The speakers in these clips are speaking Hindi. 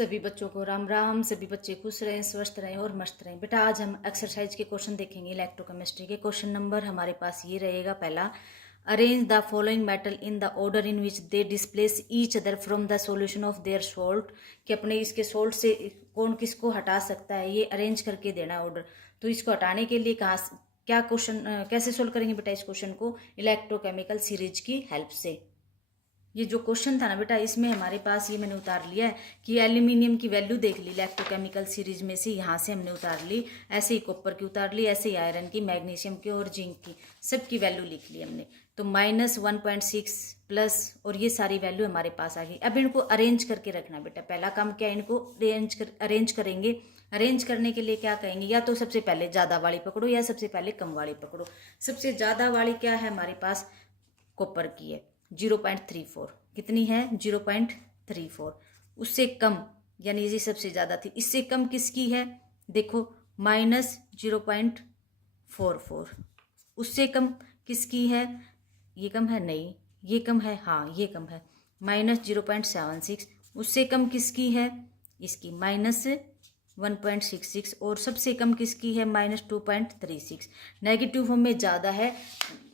सभी बच्चों को राम राम। सभी बच्चे खुश रहें, स्वस्थ रहें और मस्त रहें। बेटा आज हम एक्सरसाइज के क्वेश्चन देखेंगे। इलेक्ट्रोकेमिस्ट्री के क्वेश्चन नंबर हमारे पास ये रहेगा। पहला, arrange the following metal in the order in which they displace each other from the solution of their salt. कि अपने इसके सॉल्ट से कौन किसको हटा सकता है, ये अरेंज करके देना है ऑर्डर। तो इसको हटाने के लिए क्या क्वेश्चन कैसे सोल्व करेंगे बेटा इस क्वेश्चन को? इलेक्ट्रोकेमिकल सीरीज की हेल्प से। ये जो क्वेश्चन था ना बेटा, इसमें हमारे पास ये मैंने उतार लिया है कि एल्यूमिनियम की वैल्यू देख ली इलेक्ट्रोकेमिकल सीरीज में से, यहाँ से हमने उतार ली। ऐसे ही कॉपर की उतार ली, ऐसे ही आयरन की, मैग्नीशियम की और जिंक की, सबकी वैल्यू लिख ली हमने। तो -1.6 प्लस और ये सारी वैल्यू हमारे पास आ गई। अब इनको अरेंज करके रखना बेटा। पहला काम क्या है, इनको अरेंज करेंगे। अरेंज करने के लिए क्या कहेंगे, या तो सबसे पहले ज़्यादा वाली पकड़ो या सबसे पहले कम वाली पकड़ो। सबसे ज़्यादा वाली क्या है हमारे पास, कॉपर की है 0.34। कितनी है? 0.34। उससे कम यानी ये सबसे ज़्यादा थी, इससे कम किसकी है? देखो -0.44। उससे कम किसकी है? ये कम है? नहीं, ये कम है। हाँ, ये कम है, -0.76। उससे कम किसकी है? इसकी -1.66। और सबसे कम किसकी है? -2.36। नेगेटिव फॉर्म में ज़्यादा है,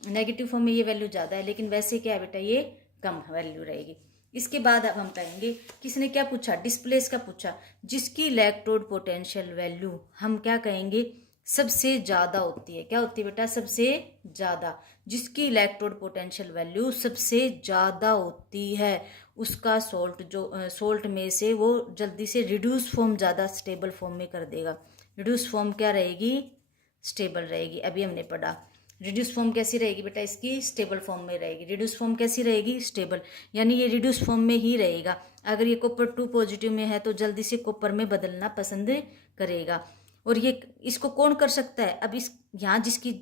नेगेटिव फॉर्म में ये वैल्यू ज़्यादा है, लेकिन वैसे क्या है बेटा, ये कम वैल्यू रहेगी। इसके बाद अब हम कहेंगे, किसने क्या पूछा? डिस्प्लेस का पूछा। जिसकी इलेक्ट्रोड पोटेंशियल वैल्यू हम क्या कहेंगे, सबसे ज़्यादा होती है। क्या होती है बेटा? सबसे ज़्यादा। जिसकी इलेक्ट्रोड पोटेंशियल वैल्यू सबसे ज़्यादा होती है, उसका सोल्ट में से वो जल्दी से रिड्यूस फॉर्म ज़्यादा स्टेबल फॉर्म में कर देगा। रिड्यूस फॉर्म क्या रहेगी? स्टेबल रहेगी। अभी हमने पढ़ा रिड्यूस फॉर्म कैसी रहेगी बेटा, इसकी स्टेबल फॉर्म में रहेगी। रिड्यूस फॉर्म कैसी रहेगी? स्टेबल, यानी ये रिड्यूस फॉर्म में ही रहेगा। अगर ये कॉपर 2 पॉजिटिव में है तो जल्दी से कॉपर में बदलना पसंद करेगा। और ये इसको कौन कर सकता है? अब इस यहाँ जिसकी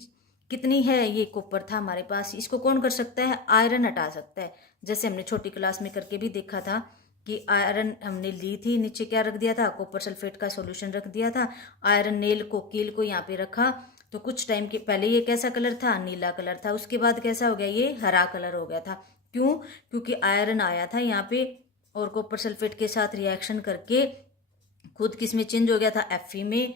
कितनी है, ये कॉपर था हमारे पास, इसको कौन कर सकता है? आयरन हटा सकता है। जैसे हमने छोटी क्लास में करके भी देखा था कि आयरन हमने ली थी, नीचे क्या रख दिया था? कॉपर सल्फेट का सॉल्यूशन रख दिया था। आयरन कील को यहाँ पे रखा, तो कुछ टाइम के पहले ये कैसा कलर था? नीला कलर था। उसके बाद कैसा हो गया? ये हरा कलर हो गया था। क्यों? क्योंकि आयरन आया था यहाँ पे और कॉपर सल्फेट के साथ रिएक्शन करके खुद किस में चेंज हो गया था? Fe में,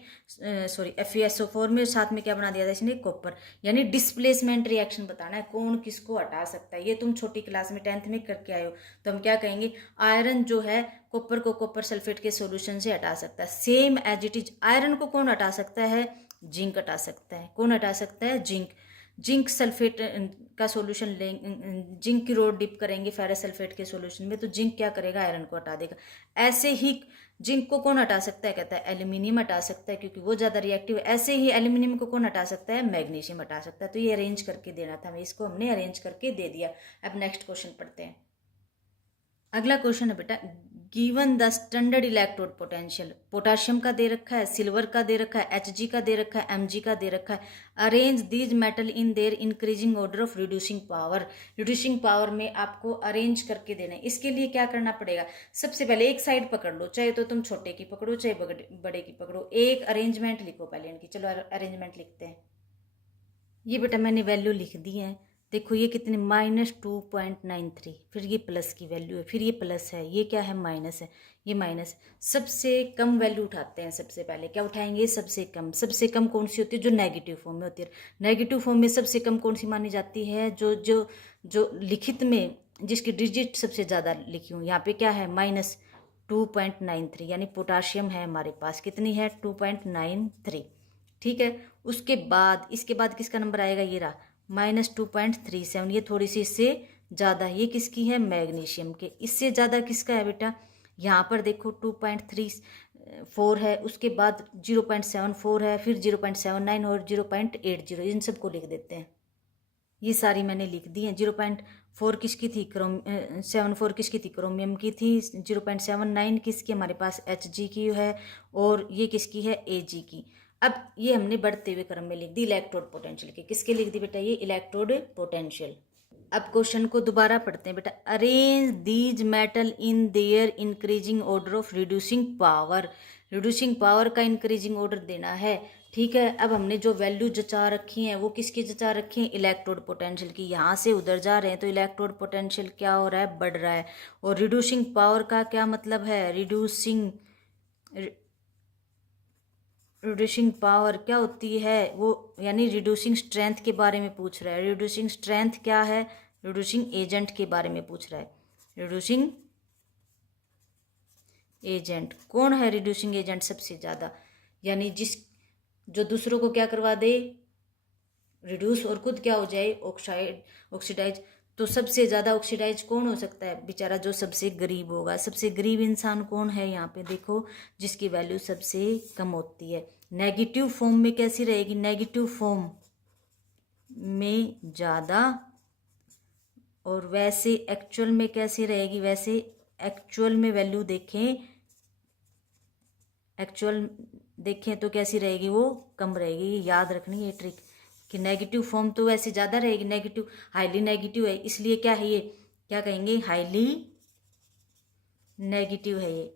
सॉरी FeSO4 में। साथ में क्या बना दिया था इसने? कॉपर। यानी डिस्प्लेसमेंट रिएक्शन बताना है, कौन किसको हटा सकता है। ये तुम छोटी क्लास में 10th में करके आए हो। तो हम क्या कहेंगे, आयरन जो है कॉपर को कॉपर सल्फेट के सॉल्यूशन से हटा सकता है। Same as it is iron को कौन हटा सकता है? जिंक हटा सकता है। कौन हटा सकता है? जिंक। जिंक सल्फेट का सॉल्यूशन लेंगे, जिंक की रोड डिप करेंगे फेरस सल्फेट के सॉल्यूशन में, तो जिंक क्या करेगा? आयरन को हटा देगा। ऐसे ही जिंक को कौन हटा सकता है? कहता है एल्यूमिनियम हटा सकता है, क्योंकि वो ज़्यादा रिएक्टिव है। ऐसे ही एल्यूमिनियम को कौन हटा सकता है? मैग्नीशियम हटा सकता है। तो ये अरेंज करके देना था, इसको हमने अरेंज करके दे दिया। अब नेक्स्ट क्वेश्चन पढ़ते हैं। अगला क्वेश्चन है बेटा, given the standard electrode potential. Potassium का दे रखा है, सिल्वर का दे रखा है, Hg का दे रखा है, Mg का दे रखा है। Arrange these metal in their increasing order of reducing power. Reducing power में आपको अरेंज करके देना है। इसके लिए क्या करना पड़ेगा? सबसे पहले एक साइड पकड़ लो, चाहे तो तुम छोटे की पकड़ो चाहे बड़े की पकड़ो। एक अरेंजमेंट लिखो पहले इनकी। चलो अरेंजमेंट लिखते हैं। ये बेटा मैंने वैल्यू लिख दी है। देखो ये कितने, -2.93। फिर ये प्लस की वैल्यू है, फिर ये प्लस है, ये क्या है? माइनस है, ये माइनस। सबसे कम वैल्यू उठाते हैं सबसे पहले। क्या उठाएंगे? सबसे कम। सबसे कम कौन सी होती है? जो नेगेटिव फॉर्म में होती है। नेगेटिव फॉर्म में सबसे कम कौन सी मानी जाती है? जो जो जो लिखित में जिसकी डिजिट सबसे ज़्यादा लिखी हूँ। यहाँ पे क्या है? -2.93, यानी पोटाशियम है हमारे पास। कितनी है? 2.93। ठीक है। उसके बाद इसके बाद किसका नंबर आएगा? ये रहा -2.37। ये थोड़ी सी इससे ज़्यादा, ये किसकी है? मैग्नीशियम के। इससे ज़्यादा किसका है बेटा? यहाँ पर देखो 2.34 है, उसके बाद 0.74 है, फिर 0.79 और 0.80। इन सबको लिख देते हैं। ये सारी मैंने लिख दी हैं। 0.4 किसकी थी? 74 किसकी थी? क्रोमियम की थी। 0.79 किसकी? हमारे पास Hg की है। और ये किसकी है? Ag की। अब ये हमने बढ़ते हुए क्रम में लिख दी इलेक्ट्रोड पोटेंशियल के। किसके लिख दी बेटा? ये इलेक्ट्रोड पोटेंशियल। अब क्वेश्चन को दोबारा पढ़ते हैं बेटा। Arrange these metal in their increasing order of reducing power. Reducing power का इंक्रीजिंग ऑर्डर देना है। ठीक है। अब हमने जो वैल्यू जचा रखी है वो किसकी जचा रखी है, इलेक्ट्रोड पोटेंशियल की। यहाँ से उधर जा रहे हैं तो इलेक्ट्रोड पोटेंशियल क्या हो रहा है, बढ़ रहा है। और रिड्यूसिंग पावर का क्या मतलब है, रिड्यूसिंग पावर क्या होती है वो, यानी रिड्यूसिंग स्ट्रेंथ के बारे में पूछ रहा है। रिड्यूसिंग स्ट्रेंथ क्या है, रिड्यूसिंग एजेंट के बारे में पूछ रहा है। रिड्यूसिंग एजेंट कौन है, रिड्यूसिंग एजेंट सबसे ज़्यादा, यानी जो दूसरों को क्या करवा दे, रिड्यूस, और खुद क्या हो जाए, ऑक्सीडाइज। तो सबसे ज़्यादा ऑक्सीडाइज कौन हो सकता है, बेचारा जो सबसे गरीब होगा। सबसे गरीब इंसान कौन है, यहाँ पे देखो, जिसकी वैल्यू सबसे कम होती है। नेगेटिव फॉर्म में कैसी रहेगी, नेगेटिव फॉर्म में ज़्यादा, और वैसे एक्चुअल में कैसी रहेगी, वैसे एक्चुअल में वैल्यू देखें तो कैसी रहेगी, वो कम रहेगी। ये याद रखनी है ट्रिक, कि नेगेटिव फॉर्म तो वैसे ज़्यादा रहेगी, नेगेटिव हाईली नेगेटिव है, इसलिए क्या है, ये क्या कहेंगे, हाईली नेगेटिव है ये,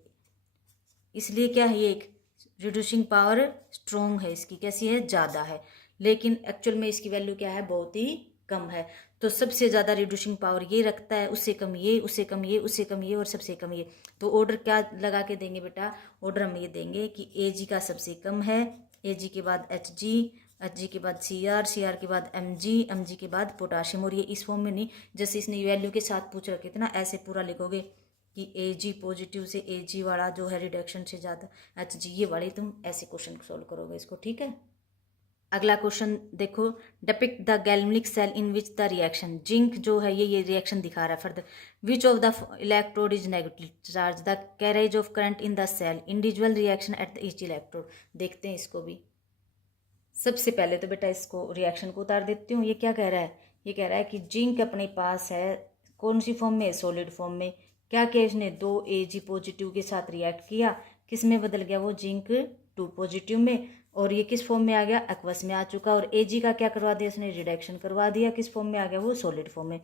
इसलिए क्या है, ये एक रिड्यूसिंग पावर स्ट्रोंग है, इसकी कैसी है, ज़्यादा है। लेकिन एक्चुअल में इसकी वैल्यू क्या है, बहुत ही कम है। तो सबसे ज़्यादा रिड्यूसिंग पावर ये रखता है, उससे कम ये, उससे कम ये, उससे कम ये, और सबसे कम ये। तो ऑर्डर क्या लगा के देंगे बेटा, ऑर्डर हम ये देंगे कि Ag का सबसे कम है, Ag के बाद Hg के बाद Cr के बाद Mg के बाद पोटाशियम। और ये इस फॉर्म में नहीं, जैसे इसने वैल्यू के साथ पूछ रखे थे ना, ऐसे पूरा लिखोगे कि Ag पॉजिटिव से Ag वाला जो है रिडक्शन से ज़्यादा Hg, ये वाले तुम ऐसे क्वेश्चन सोल्व करोगे इसको, ठीक है। अगला क्वेश्चन देखो, depict the galvanic cell in which the reaction, zinc जो है ये रिएक्शन दिखा रहा है। Further, which of the electrode is negative charge, the carriage of current in the cell, individual reaction at each electrode. देखते हैं इसको भी। सबसे पहले तो बेटा इसको रिएक्शन को उतार देती हूँ। ये क्या कह रहा है, ये कह रहा है कि जिंक अपने पास है कौन सी फॉर्म में, सॉलिड फॉर्म में। क्या किया इसने, 2 Ag पॉजिटिव के साथ रिएक्ट किया, किस में बदल गया वो, जिंक 2 पॉजिटिव में। और ये किस फॉर्म में आ गया, एक्वस में आ चुका। और Ag का क्या करवा दिया उसने, रिडक्शन करवा दिया, किस फॉर्म में आ गया वो, सॉलिड फॉर्म में।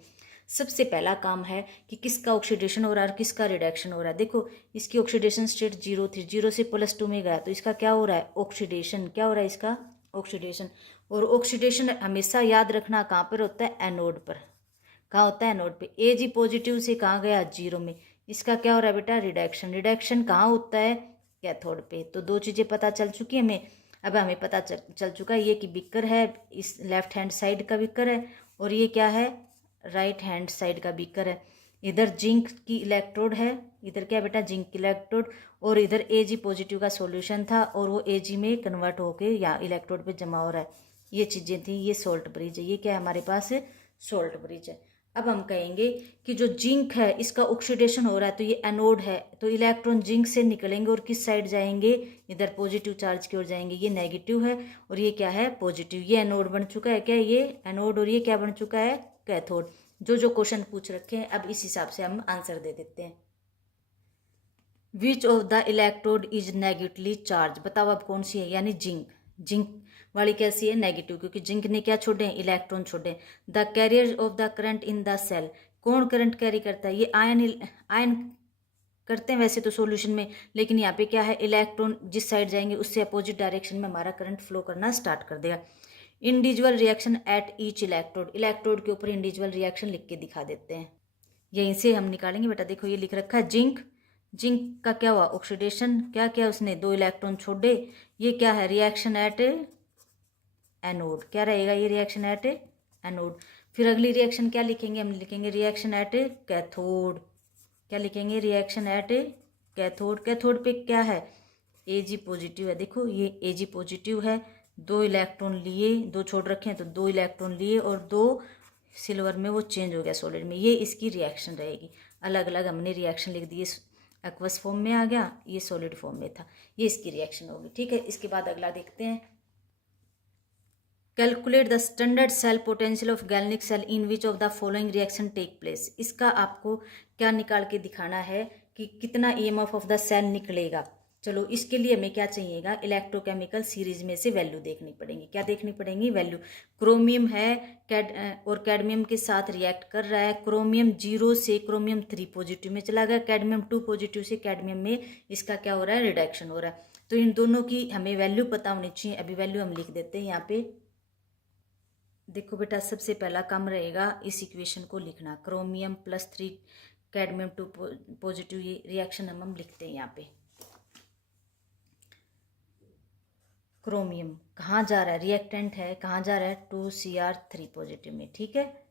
सबसे पहला काम है कि किसका ऑक्सीडेशन हो रहा है और किसका रिडक्शन हो रहा है। देखो इसकी ऑक्सीडेशन स्टेट 0 थी, 0 से +2 में गया, तो इसका क्या हो रहा है, ऑक्सीडेशन। क्या हो रहा है इसका, ऑक्सीडेशन। और ऑक्सीडेशन हमेशा याद रखना कहाँ पर होता है, एनोड पर। कहाँ होता है, एनोड पे। Ag पॉजिटिव से कहाँ गया, 0 में, इसका क्या हो रहा है बेटा, रिडक्शन। रिडक्शन कहाँ होता है, कैथोड पे। तो 2 चीज़ें पता चल चुकी है हमें। अब हमें पता चल चुका है ये कि बिकर है, इस लेफ्ट हैंड साइड का बिकर है, और ये क्या है, राइट हैंड साइड का बिकर है। इधर जिंक की इलेक्ट्रोड है, इधर क्या बेटा, जिंक की इलेक्ट्रोड, और इधर Ag पॉजिटिव का सॉल्यूशन था, और वो Ag में कन्वर्ट होके या इलेक्ट्रोड पे जमा हो रहा है। ये चीज़ें थी, ये सोल्ट ब्रिज है, ये क्या है हमारे पास, सोल्ट ब्रिज है। अब हम कहेंगे कि जो जिंक है इसका ऑक्सीडेशन हो रहा है, तो ये एनोड है, तो इलेक्ट्रॉन जिंक से निकलेंगे और किस साइड जाएंगे, इधर पॉजिटिव चार्ज की ओर जाएंगे। ये नेगेटिव है और ये क्या है, पॉजिटिव। ये एनोड बन चुका है, क्या ये एनोड, और ये क्या बन चुका है, कैथोड। जो क्वेश्चन पूछ रखे हैं अब इस हिसाब से हम आंसर दे देते हैं। विच of the electrode is negatively charge, बताओ अब कौन सी है, यानी जिंक। जिंक वाली कैसी है, नेगेटिव, क्योंकि जिंक ने क्या छोड़े, इलेक्ट्रॉन छोड़े। The carrier of the current in the cell, कौन करंट कैरी करता है, ये आयन करते हैं वैसे तो सॉल्यूशन में, लेकिन यहाँ पे क्या है, इलेक्ट्रॉन जिस साइड जाएंगे उससे अपोजिट डायरेक्शन में हमारा करंट फ्लो करना स्टार्ट कर देगा। Individual reaction at each electrode, electrode के ऊपर इंडिविजुअल रिएक्शन लिख के दिखा देते हैं, यहीं से हम निकालेंगे बेटा। देखो ये लिख रखा है जिंक, जिंक का क्या हुआ, ऑक्सीडेशन। क्या किया उसने, 2 इलेक्ट्रॉन छोड़े। ये क्या है, रिएक्शन एट एनोड। क्या रहेगा ये, रिएक्शन एट एनोड। फिर अगली रिएक्शन क्या लिखेंगे, हम लिखेंगे रिएक्शन एट कैथोड। क्या लिखेंगे, रिएक्शन एट कैथोड। कैथोड पे क्या है, Ag पॉजिटिव है। देखो ये Ag पॉजिटिव है, 2 इलेक्ट्रॉन लिए, 2 छोड़ रखे हैं तो 2 इलेक्ट्रॉन लिए, और 2 सिल्वर में वो चेंज हो गया सॉलिड में। ये इसकी रिएक्शन रहेगी। अलग अलग हमने रिएक्शन लिख दी, एक्वस फॉर्म में आ गया, ये सॉलिड फॉर्म में था, ये इसकी रिएक्शन होगी, ठीक है। इसके बाद अगला देखते हैं, calculate the standard cell potential of galvanic cell in which of the following reaction take place. इसका आपको क्या निकाल के दिखाना है कि कितना EMF ऑफ द सेल निकलेगा। चलो इसके लिए हमें क्या चाहिएगा, इलेक्ट्रोकेमिकल सीरीज में से वैल्यू देखनी पड़ेगी। क्या देखनी पड़ेगी? वैल्यू। क्रोमियम है और कैडमियम के साथ रिएक्ट कर रहा है। क्रोमियम 0 से क्रोमियम 3 पॉजिटिव में चला गया, कैडमियम 2 पॉजिटिव से कैडमियम में इसका क्या हो रहा है? रिडक्शन हो रहा है। तो इन दोनों की हमें वैल्यू पता होनी चाहिए। अभी वैल्यू हम लिख देते हैं यहाँ पे। देखो बेटा, सबसे पहला काम रहेगा इस इक्वेशन को लिखना, क्रोमियम +3 कैडमियम 2 पॉजिटिव, ये रिएक्शन हम लिखते हैं यहाँ पे। क्रोमियम कहाँ जा रहा है? रिएक्टेंट है, कहाँ जा रहा है? 2Cr3 पॉजिटिव में, ठीक है।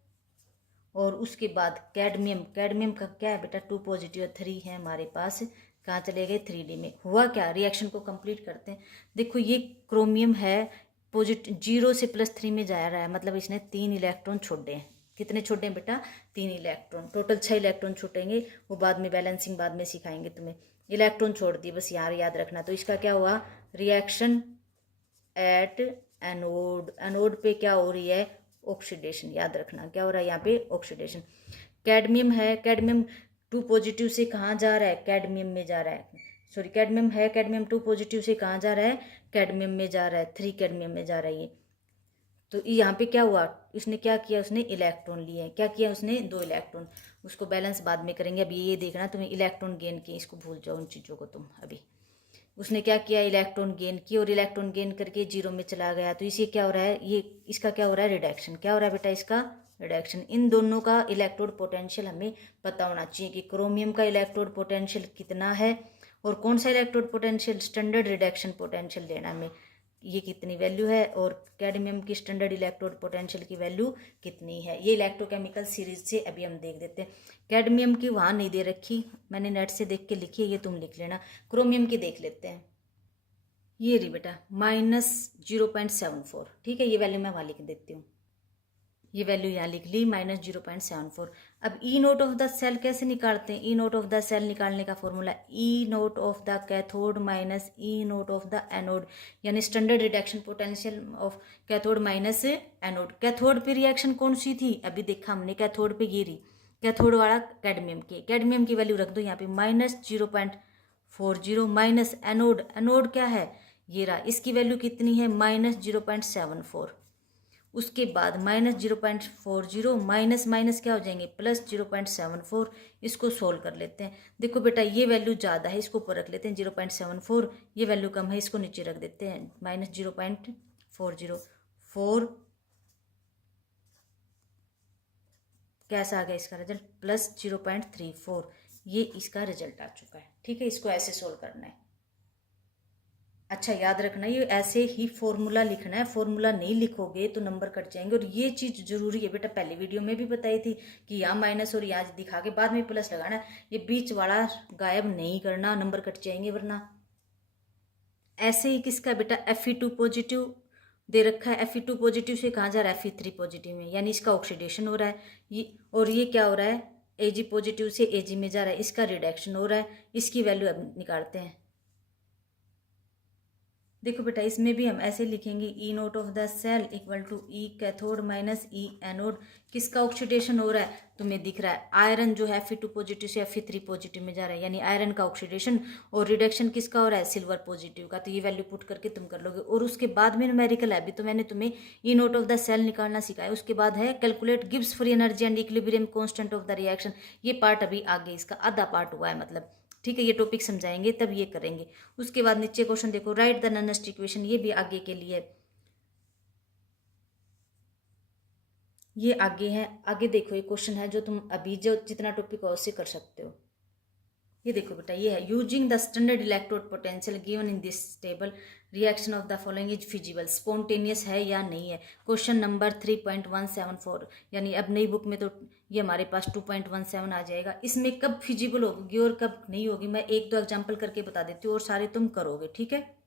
और उसके बाद कैडमियम, कैडमियम का क्या है बेटा? 2 पॉजिटिव 3 है हमारे पास, कहाँ चले गए? 3D में। हुआ क्या? रिएक्शन को कंप्लीट करते हैं। देखो ये क्रोमियम है पॉजिटिव 0 से +3 में जा रहा है, मतलब इसने 3 इलेक्ट्रॉन छोड़े हैं। कितने छोड़े हैं बेटा? 3 इलेक्ट्रॉन। टोटल 6 इलेक्ट्रॉन छूटेंगे, वो बाद में बैलेंसिंग बाद में सिखाएंगे तुम्हें। इलेक्ट्रॉन छोड़ दिए, बस यहाँ याद रखना। तो इसका क्या हुआ? Reaction at anode. एनोड पे क्या हो रही है? ऑक्सीडेशन। याद रखना क्या हो रहा है यहाँ पे? ऑक्सीडेशन। कैडमियम है, कैडमियम 2 पॉजिटिव से कहाँ जा रहा है? कैडमियम में जा रहा है। सॉरी, कैडमियम है, कैडमियम 2 पॉजिटिव से कहाँ जा रहा है? कैडमियम में जा रहा है, 3 कैडमियम में जा रहा है ये। तो यहाँ पे क्या हुआ? उसने क्या किया? उसने इलेक्ट्रॉन लिए। क्या किया उसने? 2 इलेक्ट्रॉन। उसको बैलेंस बाद में करेंगे, अभी ये देखना तुम्हें इलेक्ट्रॉन गेन किए, इसको भूल जाओ उन चीज़ों को तुम अभी। उसने क्या किया? इलेक्ट्रॉन गेन की, और इलेक्ट्रॉन गेन करके 0 में चला गया। तो इसे क्या हो रहा है? ये इसका क्या हो रहा है? रिडक्शन। क्या हो रहा है बेटा? इसका रिडक्शन। इन दोनों का इलेक्ट्रोड पोटेंशियल हमें पता होना चाहिए कि क्रोमियम का इलेक्ट्रोड पोटेंशियल कितना है और कौन सा electrode potential, standard reduction potential लेना हमें, ये कितनी वैल्यू है, और कैडमियम की स्टैंडर्ड इलेक्ट्रोड पोटेंशियल की वैल्यू कितनी है। ये इलेक्ट्रोकेमिकल सीरीज से अभी हम देख देते हैं। कैडमियम की वहाँ नहीं दे रखी, मैंने नेट से देख के लिखी है, ये तुम लिख लेना। क्रोमियम की देख लेते हैं। ये रही बेटा -0.74, ठीक है। ये वैल्यू मैं वहाँ लिख देती हूँ। ये वैल्यू यहाँ लिख ली -0.74। अब E naught of the cell कैसे निकालते हैं? E naught of the cell निकालने का formula E naught of the cathode minus E naught of the anode, यानी standard reduction potential of cathode minus anode. Cathode पे रिएक्शन कौन सी थी? अभी देखा हमने, कैथोड पे ये रही, कैथोड वाला कैडमियम की। कैडमियम की वैल्यू रख दो यहाँ पे -0.40 माइनस एनोड, एनोड क्या है? ये रहा, इसकी वैल्यू कितनी है? -0.74। उसके बाद -0.40 माइनस माइनस क्या हो जाएंगे? +0.74। इसको सोल्व कर लेते हैं। देखो बेटा ये वैल्यू ज़्यादा है, इसको ऊपर रख लेते हैं 0.74, ये वैल्यू कम है, इसको नीचे रख देते हैं। -0.404 कैसा आ गया इसका रिजल्ट? +0.34। ये इसका रिजल्ट आ चुका है, ठीक है। इसको ऐसे सोल्व करना है। अच्छा याद रखना, ये ऐसे ही फॉर्मूला लिखना है, फॉर्मूला नहीं लिखोगे तो नंबर कट जाएंगे। और ये चीज़ जरूरी है बेटा, पहले वीडियो में भी बताई थी कि यहाँ माइनस और यहाँ दिखा के बाद में प्लस लगाना है। ये बीच वाला गायब नहीं करना, नंबर कट जाएंगे वरना। ऐसे ही किसका बेटा? Fe2 पॉजिटिव दे रखा है। Fe2 पॉजिटिव से कहाँ जा रहा है? Fe3 पॉजिटिव में, यानी इसका ऑक्सीडेशन हो रहा है। ये और ये क्या हो रहा है? Ag पॉजिटिव से Ag में जा रहा है, इसका रिडक्शन हो रहा है। इसकी वैल्यू अब निकालते हैं। देखो बेटा इसमें भी हम ऐसे लिखेंगे, E naught of the cell equal to E cathode minus E anode. किसका ऑक्सीडेशन हो रहा है? तुम्हें दिख रहा है आयरन जो है Fe2 पॉजिटिव से Fe3 पॉजिटिव में जा रहा है, यानी आयरन का ऑक्सीडेशन। और रिडक्शन किसका हो रहा है? सिल्वर पॉजिटिव का। तो ये वैल्यू पुट करके तुम कर लोगे। और उसके बाद में न्यूमेरिकल है, अभी तो मैंने तुम्हें ई नोट ऑफ द सेल निकालना सिखाया। उसके बाद है calculate Gibbs free energy and equilibrium constant of the reaction. ये पार्ट अभी आगे, इसका आधा पार्ट हुआ है मतलब, ठीक है। ये टॉपिक समझाएंगे तब ये करेंगे। उसके बाद नीचे क्वेश्चन देखो, राइट द नॉनेस्ट इक्वेशन, ये भी आगे के लिए, ये आगे है। आगे देखो ये क्वेश्चन है जो तुम अभी जो जितना टॉपिक हो उससे कर सकते हो। ये देखो बेटा ये है, using the standard electrode potential given in this table reaction of the following is feasible. Spontaneous है या नहीं है? क्वेश्चन नंबर 3.174, यानी अब नई बुक में तो ये हमारे पास 2.17 आ जाएगा। इसमें कब फिजिबल होगी और कब नहीं होगी मैं एक दो एग्जाम्पल करके बता देती हूँ और सारे तुम करोगे, ठीक है।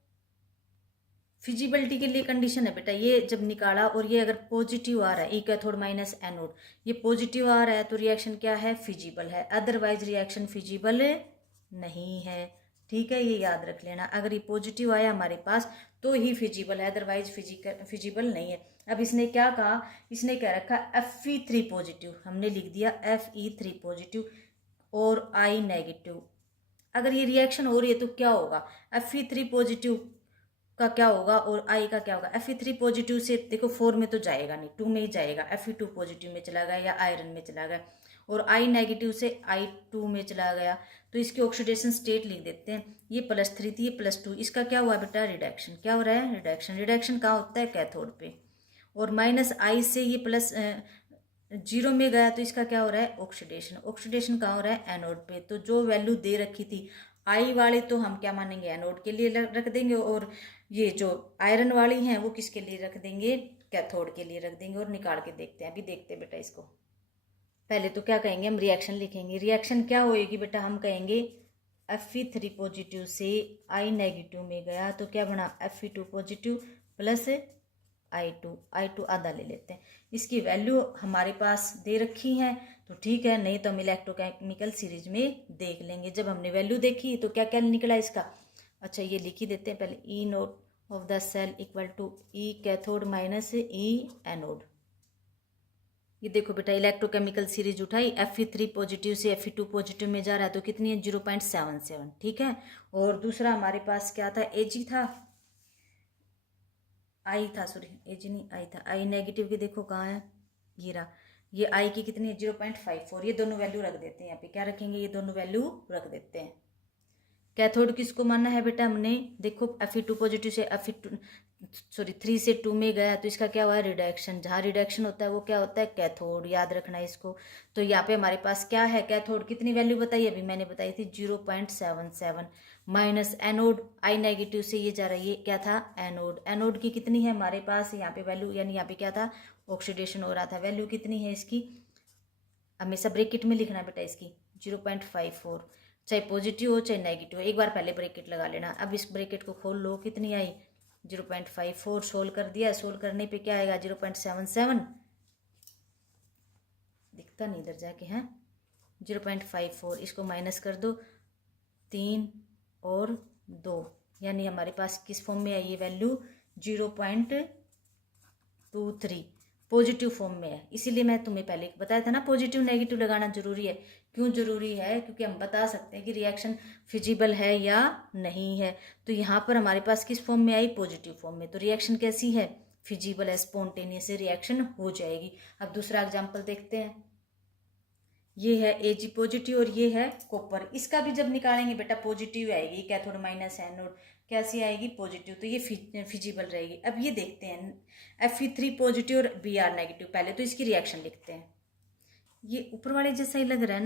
फिजिबिलिटी के लिए कंडीशन है बेटा, ये जब निकाला और ये अगर पॉजिटिव आ रहा है, ई कैथोड माइनस एनोड, ये पॉजिटिव आ रहा है तो रिएक्शन क्या है? फिजिबल है, अदरवाइज रिएक्शन फिजिबल नहीं है, ठीक है। ये याद रख लेना, अगर ये पॉजिटिव आया हमारे पास तो ही फिजिबल है, अदरवाइज फिजिबल नहीं है। अब इसने क्या कहा? इसने क्या रखा? Fe3 पॉजिटिव, हमने लिख दिया Fe3 पॉजिटिव और I नेगेटिव। अगर ये रिएक्शन हो रही है तो क्या होगा, Fe3 पॉजिटिव का क्या होगा और I का क्या होगा। Fe3 पॉजिटिव से देखो 4 में तो जाएगा नहीं, 2 में ही जाएगा। Fe2 पॉजिटिव में चला गया या आयरन में चला गया, और I नेगेटिव से I2 में चला गया। तो इसकी ऑक्सीडेशन स्टेट लिख देते हैं, ये +3 थी, ये +2। इसका क्या हुआ बेटा, रिडक्शन। क्या हो रहा है, रिडक्शन। रिडक्शन कहाँ होता है, कैथोड पे। और -I से ये +0 में गया तो इसका क्या हो रहा है, ऑक्सीडेशन। ऑक्सीडेशन कहाँ हो रहा है, एनोड पे। तो जो वैल्यू दे रखी थी I वाले तो हम क्या मानेंगे, एनोड के लिए रख देंगे, और ये जो आयरन वाली हैं वो किसके लिए रख देंगे, कैथोड के लिए रख देंगे। और निकाल के देखते हैं, अभी देखते हैं बेटा इसको। पहले तो क्या कहेंगे, हम रिएक्शन लिखेंगे। रिएक्शन क्या होएगी बेटा, हम कहेंगे Fe3 पॉजिटिव से I नेगेटिव में गया तो क्या बना, Fe2 पॉजिटिव प्लस I2 आधा ले लेते हैं। इसकी वैल्यू हमारे पास दे रखी है तो ठीक है, नहीं तो हम इलेक्ट्रोकेमिकल सीरीज में देख लेंगे। जब हमने वैल्यू देखी तो क्या क्या निकला इसका। अच्छा ये लिख ही देते हैं पहले, E nought of the cell equal to E cathode minus E anode. ये देखो बेटा, इलेक्ट्रोकेमिकल सीरीज उठाई, Fe3 पॉजिटिव से Fe2 पॉजिटिव में जा रहा है तो कितनी है, 0.77। ठीक है। और दूसरा हमारे पास क्या था, Ag था, आई था, सॉरी Ag नहीं, आई था। आई नेगेटिव की देखो कहाँ है, ये रहा। ये आई की कितनी है, 0.54। ये दोनों वैल्यू रख देते हैं यहाँ पे, क्या रखेंगे, ये दोनों वैल्यू रख देते हैं। कैथोड किसको मानना है बेटा हमने, देखो Fe2 पॉजिटिव से Fe2 3 से 2 में गया तो इसका क्या हुआ है, रिडक्शन। जहाँ रिडक्शन होता है वो क्या होता है, कैथोड। याद रखना है इसको। तो यहाँ पे हमारे पास क्या है, कैथोड कितनी वैल्यू बताई, अभी मैंने बताई थी 0.77 माइनस एनोड। I नेगेटिव से ये जा रहा है, ये क्या था, एनोड। एनोड की कितनी है हमारे पास यहाँ पे वैल्यू, यानी यहाँ पे क्या था, ऑक्सीडेशन हो रहा था। वैल्यू कितनी है इसकी, हमेशा ब्रैकेट में लिखना बेटा इसकी, 0.54। चाहे पॉजिटिव हो चाहे नेगेटिव हो, एक बार पहले ब्रैकेट लगा लेना। अब इस ब्रैकेट को खोल लो, कितनी आई, 0.54। सोल्व कर दिया, सोल्व करने पे क्या आएगा, 0.77। दिखता नहीं इधर जाके, हैं 0.54। इसको माइनस कर दो, 3 और 2, यानी हमारे पास किस फॉर्म में आई ये वैल्यू, 0.23 पॉजिटिव फॉर्म में है। इसीलिए मैं तुम्हें पहले बताया था ना, पॉजिटिव नेगेटिव लगाना जरूरी है। क्यों जरूरी है, क्योंकि हम बता सकते हैं कि रिएक्शन फिजिबल है या नहीं है। तो यहाँ पर हमारे पास किस फॉर्म में आई, पॉजिटिव फॉर्म में। तो रिएक्शन कैसी है, फिजिबल है, स्पॉन्टेनियस रिएक्शन हो जाएगी। अब दूसरा एग्जाम्पल देखते हैं। ये है Ag पॉजिटिव और ये है कॉपर। इसका भी जब निकालेंगे बेटा पॉजिटिव आएगी, कैथोड माइनस एनोड कैसी आएगी, पॉजिटिव। तो ये फिजिबल रहेगी। अब ये देखते हैं Fe3 पॉजिटिव और Br नेगेटिव। पहले तो इसकी रिएक्शन लिखते हैं। ये ऊपर वाले जैसा ही लग रहा है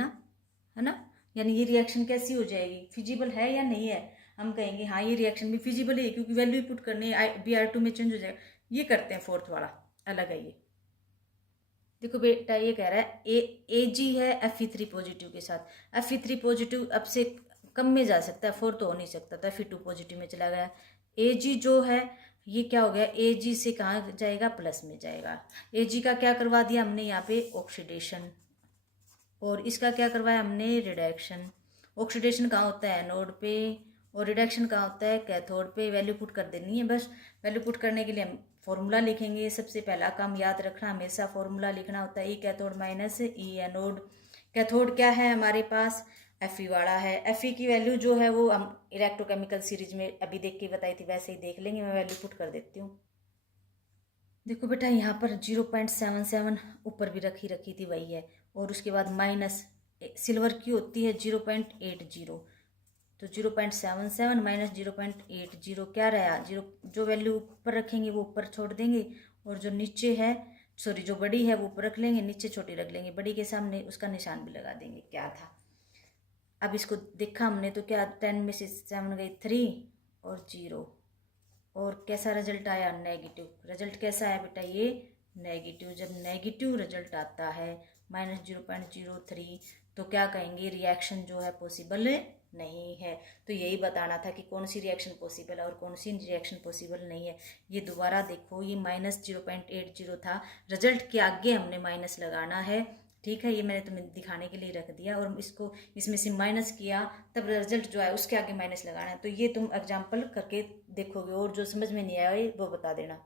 ना, यानी ये रिएक्शन कैसी हो जाएगी, फिजिबल है या नहीं है। हम कहेंगे हाँ ये रिएक्शन भी फिजिबल है, क्योंकि वैल्यू पुट करनी है, Br2 में चेंज हो जाएगा। ये करते हैं, फोर्थ वाला अलग है। ये देखो बेटा, ये कह रहा है Ag है Fe3 पॉजिटिव के साथ। Fe3 पॉजिटिव अब से कम में जा सकता है, 4 तो हो नहीं सकता, तो Fe2 पॉजिटिव में चला गया। Ag जो है ये क्या हो गया, Ag से कहाँ जाएगा, प्लस में जाएगा। Ag का क्या करवा दिया हमने यहाँ पे, ऑक्सीडेशन। और इसका क्या करवाया हमने, रिडक्शन। ऑक्सीडेशन कहाँ होता है, एनोड पे, और रिडक्शन कहाँ होता है, कैथोड पे। वैल्यू पुट कर देनी है बस। वैल्यू पुट करने के लिए हम फॉर्मूला लिखेंगे। सबसे पहला काम याद रखना, हमेशा फॉर्मूला लिखना होता है, E cathode minus E anode. Cathode क्या है हमारे पास, Fe वाला है। Fe की वैल्यू जो है वो हम इलेक्ट्रोकेमिकल सीरीज में अभी देख के बताई थी, वैसे ही देख लेंगे। मैं वैल्यू पुट कर देती हूँ। देखो बेटा यहाँ पर 0.77 ऊपर भी रखी थी, वही है। और उसके बाद माइनस सिल्वर की होती है 0.80, तो 0.77 माइनस 0.80 क्या रहा, जो वैल्यू ऊपर रखेंगे वो ऊपर छोड़ देंगे, और जो नीचे है, सॉरी जो बड़ी है वो ऊपर रख लेंगे, नीचे छोटी रख लेंगे। बड़ी के सामने उसका निशान भी लगा देंगे। क्या था, अब इसको देखा हमने तो क्या, 10 में से 7 गई, 3 और 0, और कैसा रिजल्ट आया, नेगेटिव। रिजल्ट कैसा है बेटा, ये नेगेटिव। जब नेगेटिव रिजल्ट आता है -0.03, तो क्या कहेंगे, रिएक्शन जो है पॉसिबल नहीं है। तो यही बताना था कि कौन सी रिएक्शन पॉसिबल है और कौन सी रिएक्शन पॉसिबल नहीं है। ये दोबारा देखो, ये -0.80 था, रिजल्ट के आगे हमने माइनस लगाना है। ठीक है, ये मैंने तुम्हें दिखाने के लिए रख दिया, और इसको इसमें से माइनस किया, तब रिजल्ट जो है उसके आगे माइनस लगाना है। तो ये तुम एग्जाम्पल करके देखोगे, और जो समझ में नहीं आया वो बता देना।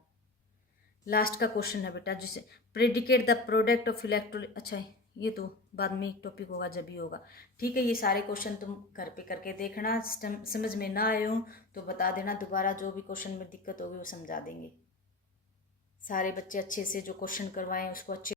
लास्ट का क्वेश्चन है बेटा, जिसे predicate the product of electro, अच्छा ये तो बाद में टॉपिक होगा जब भी होगा। ठीक है, ये सारे क्वेश्चन तुम घर पे करके देखना। समझ में ना आए हो तो बता देना, दोबारा जो भी क्वेश्चन में दिक्कत होगी वो समझा देंगे। सारे बच्चे अच्छे से जो क्वेश्चन करवाएं उसको अच्छे